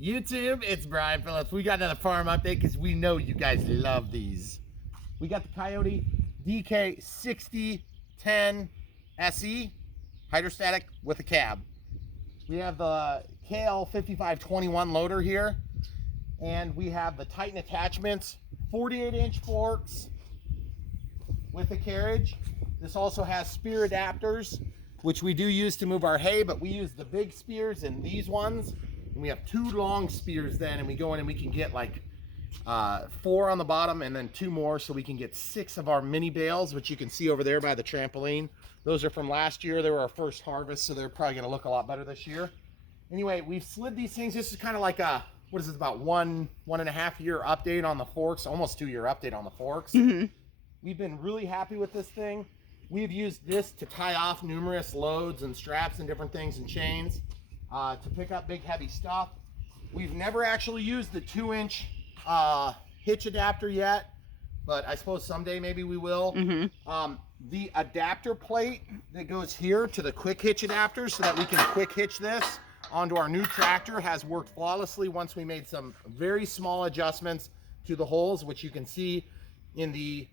YouTube, it's Brian Phillips. We got another farm update because we know you guys love these. We got the Kioti DK6010SE hydrostatic with a cab. We have the KL5521 loader here, and we have the Titan attachments, 48-inch forks with a carriage. This also has spear adapters, which we do use to move our hay, but we use the big spears and these ones. And we have 2 long spears then, and we go in and we can get like 4 on the bottom and then 2 more, so we can get 6 of our mini bales, which you can see over there by the trampoline. Those are from last year. They were our first harvest, so they're probably going to look a lot better this year. Anyway, we've slid these things. This is kind of like a, what is this, about 1.5 year update on the forks, almost 2 year update on the forks. We've been really happy with this thing. We've used this to tie off numerous loads and straps and different things and chains to pick up big heavy stuff. We've never actually used the 2-inch hitch adapter yet, but I suppose someday maybe we will. The adapter plate that goes here to the quick hitch adapter so that we can quick hitch this onto our new tractor has worked flawlessly once we made some very small adjustments to the holes, which you can see in the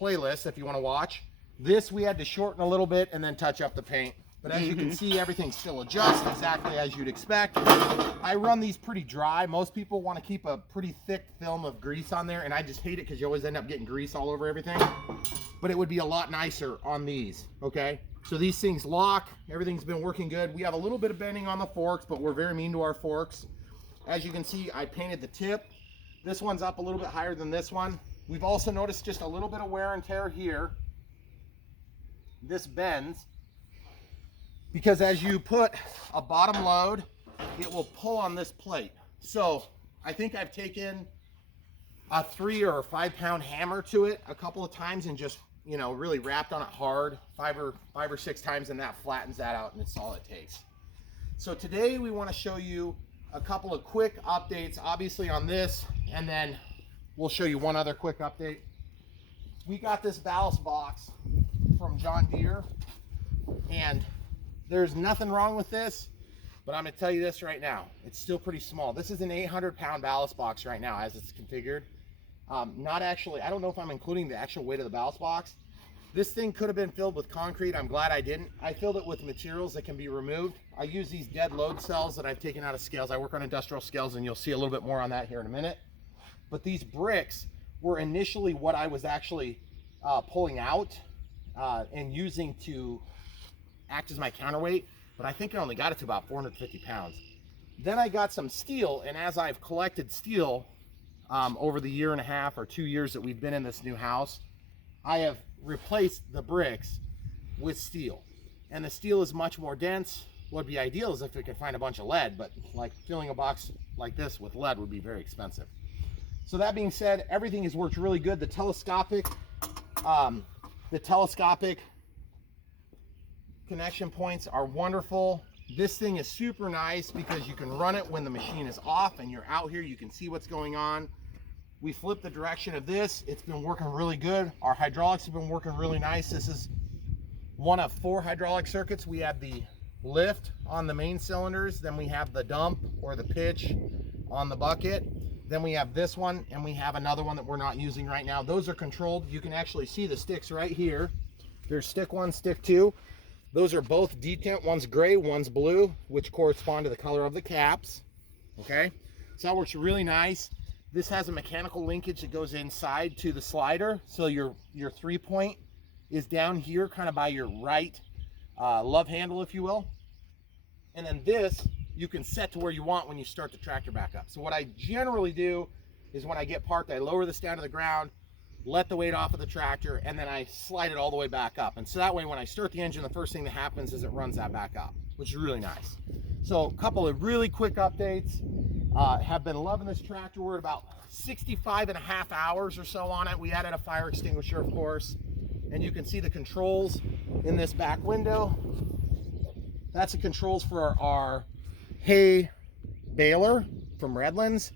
playlist if you want to watch. This we had to shorten a little bit and then touch up the paint. But as you can see, everything still adjusts exactly as you'd expect. I run these pretty dry. Most people want to keep a pretty thick film of grease on there, and I just hate it because you always end up getting grease all over everything. But it would be a lot nicer on these, okay? So these things lock. Everything's been working good. We have a little bit of bending on the forks, but we're very mean to our forks. As you can see, I painted the tip. This one's up a little bit higher than this one. We've also noticed just a little bit of wear and tear here. This bends because as you put a bottom load, it will pull on this plate. So I think I've taken a 3 or 5 pound hammer to it a couple of times and just, you know, really wrapped on it hard 5 or 6 times, and that flattens that out, and it's all it takes. So today we want to show you a couple of quick updates, obviously on this, and then we'll show you one other quick update. We got this ballast box from John Deere, and there's nothing wrong with this, but I'm going to tell you this right now. It's still pretty small. This is an 800-pound ballast box right now as it's configured. Not actually, I don't know if I'm including the actual weight of the ballast box. This thing could have been filled with concrete. I'm glad I didn't. I filled it with materials that can be removed. I use these dead load cells that I've taken out of scales. I work on industrial scales, and you'll see a little bit more on that here in a minute. But these bricks were initially what I was actually pulling out and using to act as my counterweight, but I think I only got it to about 450 pounds. Then I got some steel, and as I've collected steel over the 1.5 or 2 years that we've been in this new house, I have replaced the bricks with steel, and the steel is much more dense. What would be ideal is if we could find a bunch of lead, but like filling a box like this with lead would be very expensive. So that being said, everything has worked really good. The telescopic connection points are wonderful. This thing is super nice because you can run it when the machine is off and you're out here, you can see what's going on. We flipped the direction of this. It's been working really good. Our hydraulics have been working really nice. This is one of 4 hydraulic circuits. We have the lift on the main cylinders, then we have the dump or the pitch on the bucket, then we have this one, and we have another one that we're not using right now. Those are controlled. You can actually see the sticks right here. There's stick 1, stick 2. Those are both detent. One's gray, one's blue, which correspond to the color of the caps. Okay, so that works really nice. This has a mechanical linkage that goes inside to the slider, so your 3-point is down here, kind of by your right love handle, if you will. And then this you can set to where you want when you start the tractor back up. So what I generally do is when I get parked, I lower this down to the ground, let the weight off of the tractor, and then I slide it all the way back up. And so that way when I start the engine, the first thing that happens is it runs that back up, which is really nice. So a couple of really quick updates. Have been loving this tractor. We're at about 65.5 hours or so on it. We added a fire extinguisher, of course, and you can see the controls in this back window. That's the controls for our hay baler from Redlands.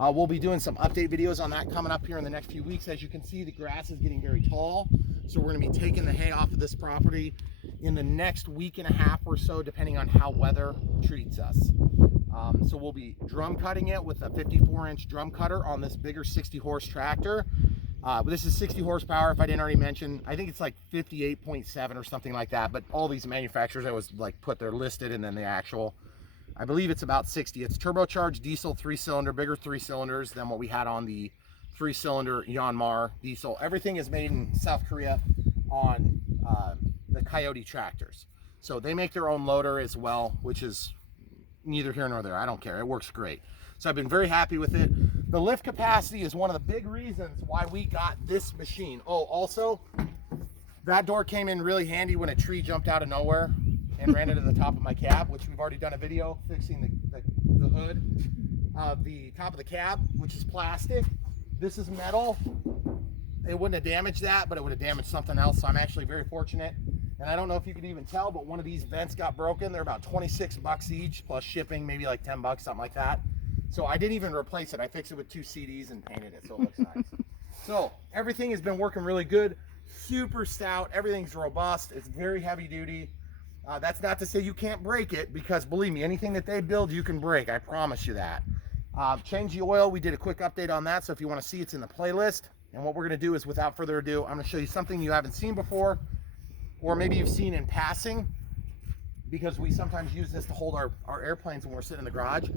We'll be doing some update videos on that coming up here in the next few weeks. As you can see, the grass is getting very tall, so we're going to be taking the hay off of this property in the next week and a half or so, depending on how weather treats us. So we'll be drum cutting it with a 54-inch drum cutter on this bigger 60-horse tractor. This is 60 horsepower, if I didn't already mention. I think it's like 58.7 or something like that, but all these manufacturers I was like put their listed and then the actual, I believe it's about 60. It's turbocharged diesel 3-cylinder, bigger 3 cylinders than what we had on the 3-cylinder Yanmar diesel. Everything is made in South Korea on the Kioti tractors. So they make their own loader as well, which is neither here nor there. I don't care. It works great. So I've been very happy with it. The lift capacity is one of the big reasons why we got this machine. Oh, also, that door came in really handy when a tree jumped out of nowhere and ran into the top of my cab, which we've already done a video fixing the hood of the top of the cab, which is plastic. This is metal. It wouldn't have damaged that, but it would have damaged something else. So I'm actually very fortunate. And I don't know if you can even tell, but one of these vents got broken. They're about 26 bucks each, plus shipping, maybe like 10 bucks, something like that. So I didn't even replace it. I fixed it with 2 CDs and painted it so it looks nice. So everything has been working really good. Super stout. Everything's robust. It's very heavy duty. That's not to say you can't break it, because believe me, anything that they build you can break. I promise you that. Change the oil. We did a quick update on that. So if you want to see, it's in the playlist. And what we're going to do is, without further ado, I'm going to show you something you haven't seen before, or maybe you've seen in passing, because we sometimes use this to hold our airplanes when we're sitting in the garage.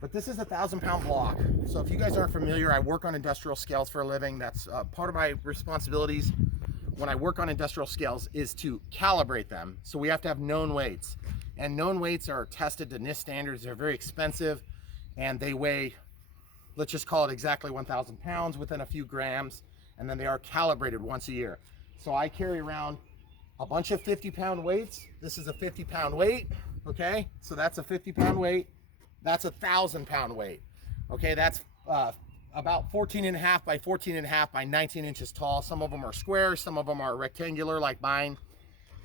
But this is a 1,000-pound block. So if you guys aren't familiar, I work on industrial scales for a living. That's part of my responsibilities when I work on industrial scales is to calibrate them. So we have to have known weights. And known weights are tested to NIST standards. They're very expensive, and they weigh, let's just call it exactly 1,000 pounds within a few grams. And then they are calibrated once a year. So I carry around a bunch of 50-pound weights. This is a 50-pound weight, okay? So that's a 50-pound weight. That's a 1,000-pound weight. Okay, that's about 14.5 by 14.5 by 19 inches tall. Some of them are square, some of them are rectangular like mine.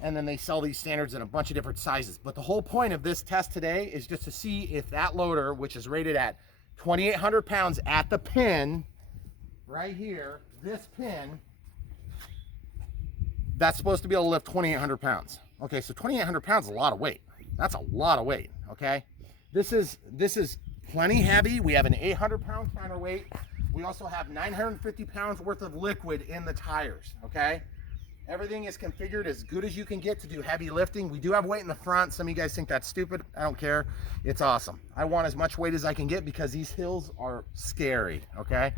And then they sell these standards in a bunch of different sizes. But the whole point of this test today is just to see if that loader, which is rated at 2,800 pounds at the pin, right here, this pin, that's supposed to be able to lift 2,800 pounds. Okay, so 2,800 pounds is a lot of weight. That's a lot of weight, okay? This is plenty heavy. We have an 800-pound counterweight. We also have 950 pounds worth of liquid in the tires, okay? Everything is configured as good as you can get to do heavy lifting. We do have weight in the front. Some of you guys think that's stupid. I don't care. It's awesome. I want as much weight as I can get because these hills are scary, okay?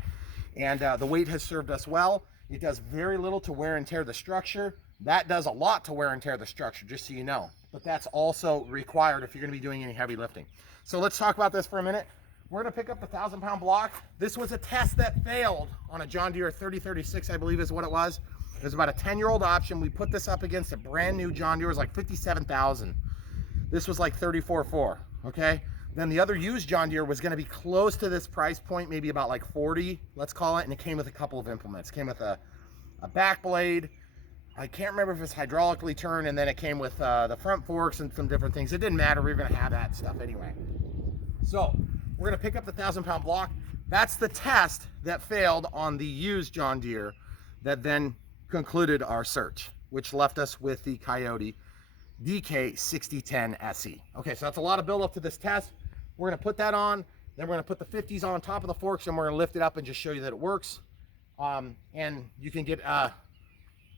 And the weight has served us well. It does very little to wear and tear the structure. That does a lot to wear and tear the structure, just so you know. But that's also required if you're going to be doing any heavy lifting. So let's talk about this for a minute. We're going to pick up the 1,000-pound block. This was a test that failed on a John Deere 3036, I believe is what it was. It was about a 10-year-old option. We put this up against a brand new John Deere. It was like 57,000. This was like 34.4, okay? Then the other used John Deere was going to be close to this price point, maybe about like 40, let's call it. And it came with a couple of implements. It came with a back blade. I can't remember if it's hydraulically turned, and then it came with the front forks and some different things. It didn't matter. We were going to have that stuff anyway. So we're going to pick up the 1,000-pound block. That's the test that failed on the used John Deere that then concluded our search, which left us with the Kioti DK6010SE. Okay, so that's a lot of build up to this test. We're going to put that on, then we're going to put the 50s on top of the forks, and we're going to lift it up and just show you that it works. And you can get a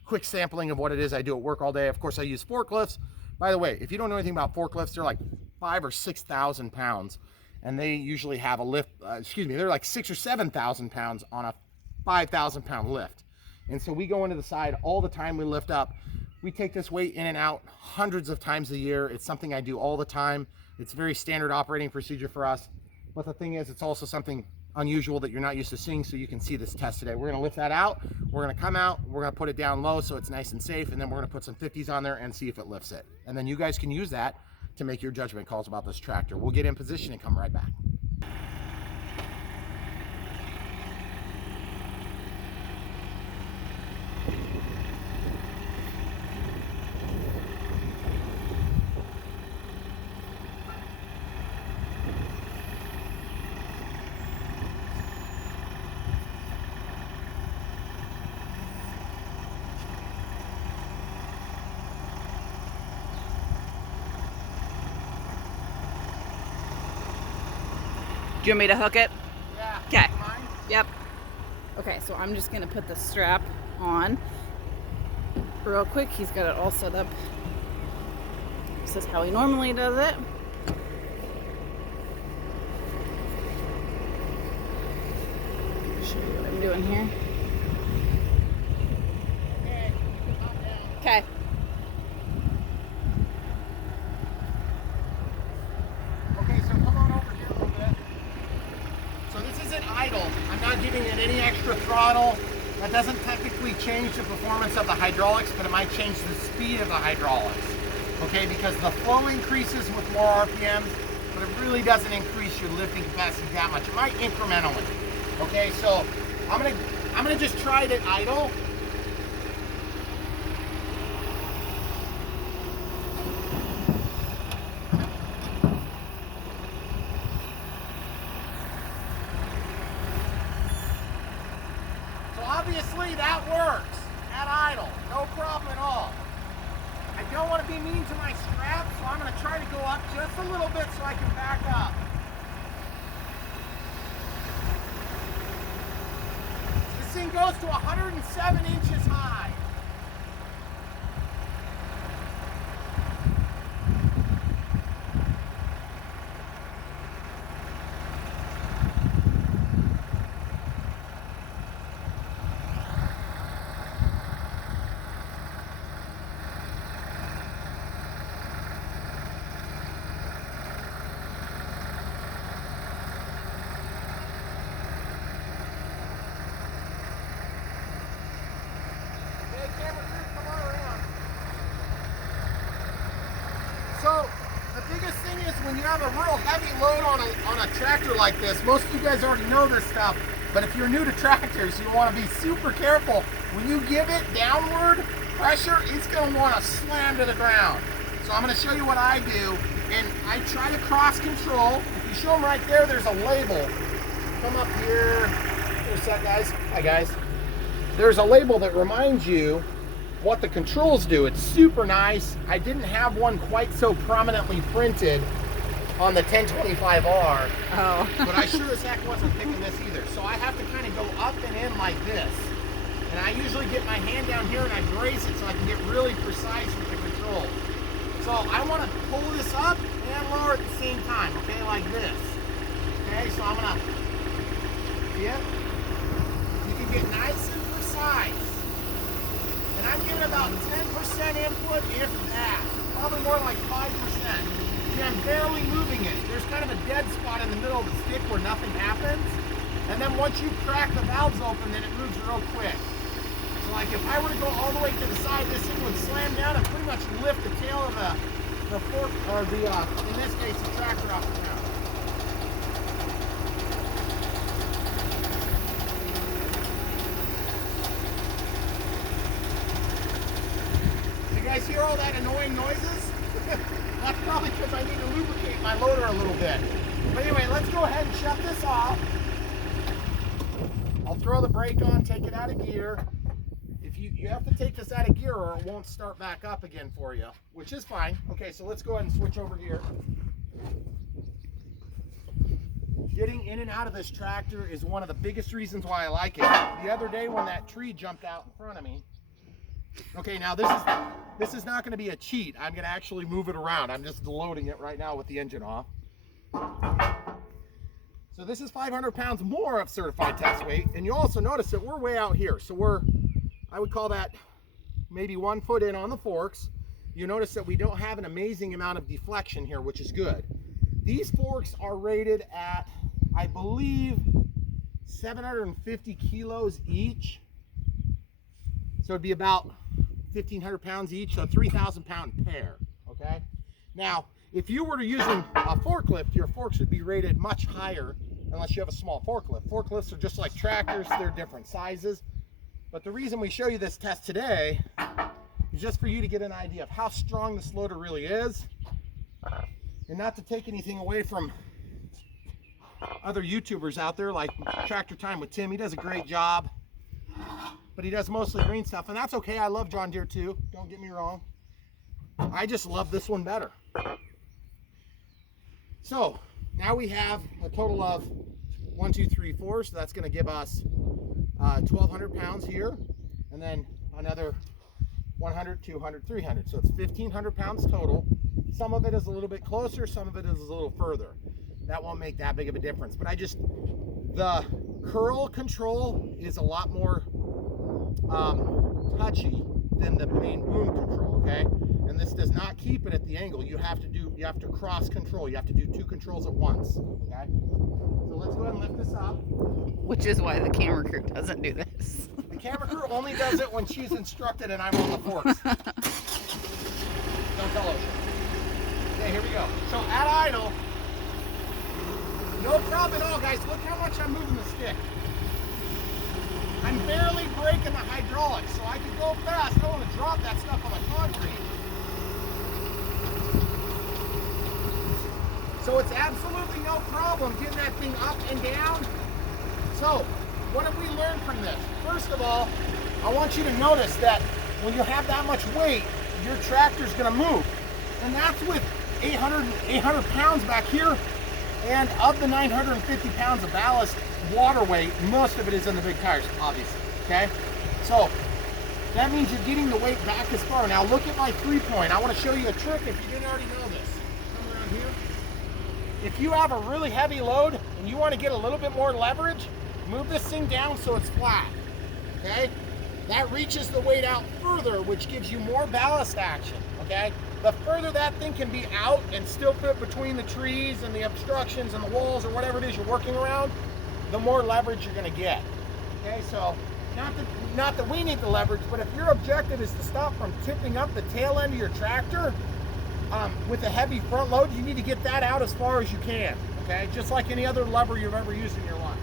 quick sampling of what it is I do at work all day. Of course, I use forklifts. By the way, if you don't know anything about forklifts, they're like 5,000 or 6,000 pounds, and they usually have a lift, they're like 6,000 or 7,000 pounds on a 5,000 pound lift. And so we go into the side all the time. We lift up. We take this weight in and out hundreds of times a year. It's something I do all the time. It's very standard operating procedure for us. But the thing is, it's also something unusual that you're not used to seeing, so you can see this test today. We're going to lift that out. We're going to come out. We're going to put it down low so it's nice and safe, and then we're going to put some 50s on there and see if it lifts it. And then you guys can use that to make your judgment calls about this tractor. We'll get in position and come right back. Do you want me to hook it? Yeah. Okay. Yep. Okay, so I'm just gonna put the strap on real quick. He's got it all set up. This is how he normally does it. Show you what I'm doing here. Okay. Okay, so come on over here a little bit. So this isn't idle. I'm not giving it any extra throttle. That doesn't technically change the performance of the hydraulics, but it might change the speed of the hydraulics. Okay, because the flow increases with more RPMs, but it really doesn't increase your lifting capacity that much. It might incrementally. Okay, so I'm gonna just try it at idle. Obviously that works at idle, no problem at all. I don't want to be mean to my strap, so I'm going to try to go up just a little bit so I can back up. This thing goes to 107 inches high. So the biggest thing is when you have a real heavy load on a tractor like this, most of you guys already know this stuff, but if you're new to tractors, you want to be super careful. When you give it downward pressure, it's going to want to slam to the ground. So I'm going to show you what I do, and I try to cross control. If you show them right there, there's a label. Come up here. Here's that, guys. Hi, guys. There's a label that reminds you what the controls do. It's super nice. I didn't have one quite so prominently printed on the 1025R. Oh. But I sure as heck wasn't picking this either. So I have to kind of go up and in like this. And I usually get my hand down here and I brace it so I can get really precise with the control. So I want to pull this up and lower at the same time, okay, like this. Okay, so I'm gonna, see it? You can get nice and precise. And I'm giving about 10% input, if that. Probably more like 5%. See, I'm barely moving it. There's kind of a dead spot in the middle of the stick where nothing happens. And then once you crack the valves open, then it moves real quick. So like if I were to go all the way to the side, this thing would slam down and pretty much lift the tail of the fork, or the, in this case, the tractor off the ground. You guys hear all that annoying noises? That's probably because I need to lubricate my loader a little bit. But anyway, let's go ahead and shut this off. I'll throw the brake on, take it out of gear. If you have to take this out of gear or it won't start back up again for you, which is fine. Okay, so let's go ahead and switch over here. Getting in and out of this tractor is one of the biggest reasons why I like it. The other day when that tree jumped out in front of me, okay, now this is not going to be a cheat. I'm going to actually move it around. I'm just loading it right now with the engine off. So this is 500 pounds more of certified test weight, and you also notice that we're way out here. So we're, I would call that maybe 1 foot in on the forks. You notice that we don't have an amazing amount of deflection here, which is good. These forks are rated at, I believe, 750 kilos each. So it'd be about 1,500 pounds each, so a 3,000 pound pair, okay? Now, if you were to use a forklift, your forks would be rated much higher unless you have a small forklift. Forklifts are just like tractors, they're different sizes. But the reason we show you this test today is just for you to get an idea of how strong this loader really is. And not to take anything away from other YouTubers out there like Tractor Time with Tim. He does a great job, but he does mostly green stuff, and that's okay. I love John Deere too, don't get me wrong. I just love this one better. So now we have a total of 1, 2, 3, 4. So that's going to give us 1,200 pounds here, and then another 100, 200, 300. So it's 1,500 pounds total. Some of it is a little bit closer, some of it is a little further. That won't make that big of a difference. But the curl control is a lot more touchy than the main boom control, okay? And this does not keep it at the angle. You have to cross control. You have to do 2 controls at once, okay? So let's go ahead and lift this up. Which is why the camera crew doesn't do this. The camera crew only does it when she's instructed and I'm on the forks. Don't tell her. Okay, here we go. So at idle, no problem at all, guys. Look how much I'm moving the stick. I'm barely breaking the hydraulics, so I can go fast. I don't want to drop that stuff on the concrete. So it's absolutely no problem getting that thing up and down. So what have we learned from this? First of all, I want you to notice that when you have that much weight, your tractor's going to move. And that's with 800 pounds back here. And of the 950 pounds of ballast water weight, most of it is in the big tires, obviously, okay? So that means you're getting the weight back as far. Now look at my 3-point. I want to show you a trick if you didn't already know this. Come around here. If you have a really heavy load and you want to get a little bit more leverage, move this thing down so it's flat, okay? That reaches the weight out further, which gives you more ballast action, okay? The further that thing can be out and still fit between the trees and the obstructions and the walls or whatever it is you're working around, the more leverage you're going to get. Okay, so not that we need the leverage, but if your objective is to stop from tipping up the tail end of your tractor with a heavy front load, you need to get that out as far as you can. Okay, just like any other lever you've ever used in your life.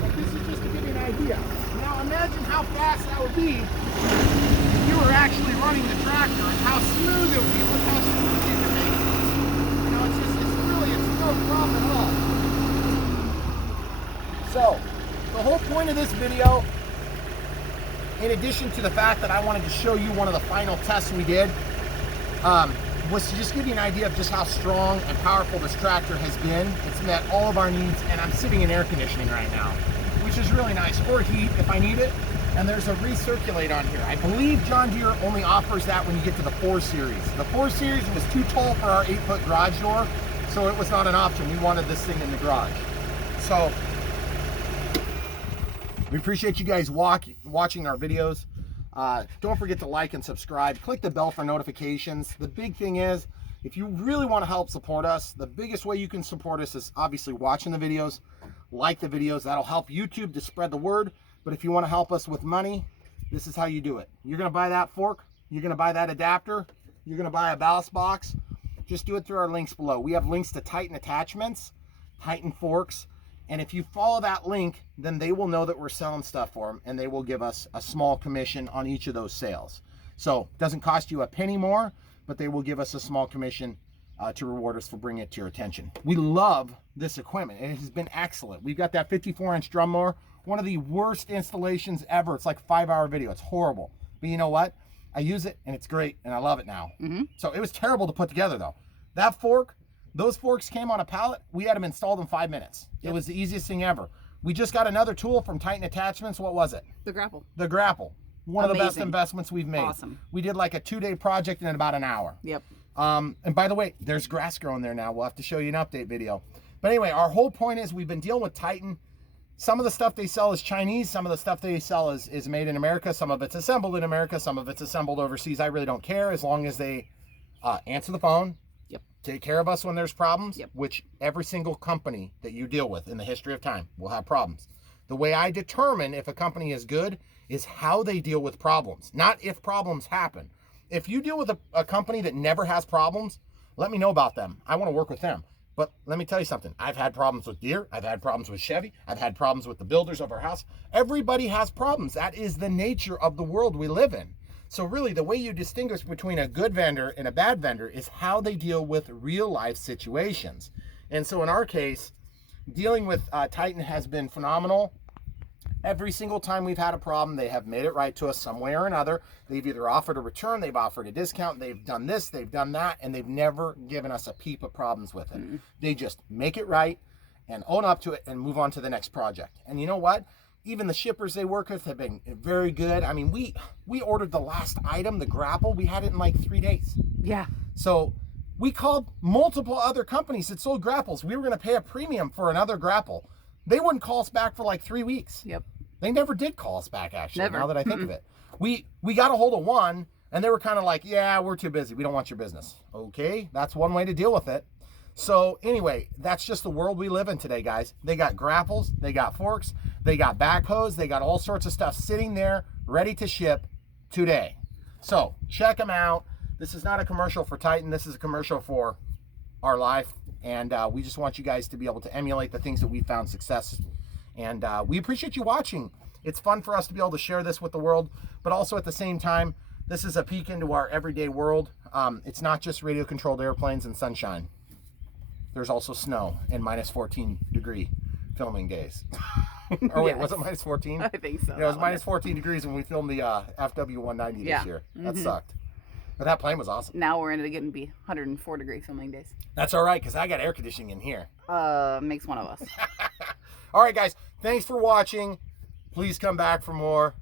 But this is just to give you an idea. Now imagine how fast that would be if you were actually running the tractor and how smooth it would be. Look how smooth you can make it. You know, it's no problem at all. So, the whole point of this video, in addition to the fact that I wanted to show you one of the final tests we did, was to just give you an idea of just how strong and powerful this tractor has been. It's met all of our needs, and I'm sitting in air conditioning right now, which is really nice, or heat if I need it. And there's a recirculate on here. I believe John Deere only offers that when you get to the 4 Series. The 4 Series was too tall for our 8-foot garage door, so it was not an option. We wanted this thing in the garage. So, we appreciate you guys watching our videos. Don't forget to like and subscribe. Click the bell for notifications. The big thing is, if you really want to help support us, the biggest way you can support us is obviously watching the videos, like the videos. That'll help YouTube to spread the word. But if you want to help us with money, this is how you do it. You're going to buy that fork. You're going to buy that adapter. You're going to buy a ballast box. Just do it through our links below. We have links to Titan attachments, Titan forks. And if you follow that link, then they will know that we're selling stuff for them, and they will give us a small commission on each of those sales. So it doesn't cost you a penny more, but they will give us a small commission to reward us for bringing it to your attention. We love this equipment. It has been excellent. We've got that 54-inch drum mower, one of the worst installations ever. It's like a 5-hour video. It's horrible. But you know what? I use it, and it's great, and I love it now. So it was terrible to put together, though. That fork, those forks came on a pallet. We had them installed in 5 minutes. It was the easiest thing ever. We just got another tool from Titan Attachments. What was it? The grapple. The grapple. One of the best investments we've made. Awesome. We did like a 2-day project in about an hour. Yep. And by the way, there's grass growing there now. We'll have to show you an update video. But anyway, our whole point is we've been dealing with Titan. Some of the stuff they sell is Chinese. Some of the stuff they sell is made in America. Some of it's assembled in America. Some of it's assembled overseas. I really don't care as long as they answer the phone. Take care of us when there's problems, which every single company that you deal with in the history of time will have problems. The way I determine if a company is good is how they deal with problems, not if problems happen. If you deal with a company that never has problems, let me know about them. I want to work with them. But let me tell you something. I've had problems with Deere. I've had problems with Chevy. I've had problems with the builders of our house. Everybody has problems. That is the nature of the world we live in. So really, the way you distinguish between a good vendor and a bad vendor is how they deal with real life situations. And so in our case, dealing with Titan has been phenomenal. Every single time we've had a problem, they have made it right to us some way or another. They've either offered a return, they've offered a discount, they've done this, they've done that, and they've never given us a peep of problems with it. They just make it right and own up to it and move on to the next project. And you know what? Even the shippers they work with have been very good. I mean, we ordered the last item, the grapple, we had it in like 3 days. Yeah. So we called multiple other companies that sold grapples. We were going to pay a premium for another grapple. They wouldn't call us back for like 3 weeks. Yep. They never did call us back, actually, Never. now that I think of it. We got a hold of one, and they were kind of like, yeah, we're too busy. We don't want your business. Okay, that's one way to deal with it. So anyway, that's just the world we live in today, guys. They got grapples, they got forks, they got backhoes, they got all sorts of stuff sitting there ready to ship today. So check them out. This is not a commercial for Titan. This is a commercial for our life. And we just want you guys to be able to emulate the things that we found success. And we appreciate you watching. It's fun for us to be able to share this with the world, but also at the same time, this is a peek into our everyday world. It's not just radio controlled airplanes and sunshine. There's also snow and minus 14 degree filming days. Or wait, Yes. was it minus 14? I think so. Yeah, it was minus 14 degrees when we filmed the FW190 Yeah. this year. That sucked. But that plane was awesome. Now we're into getting to be 104 degree filming days. That's all right, because I got air conditioning in here. Makes one of us. All right, guys. Thanks for watching. Please come back for more.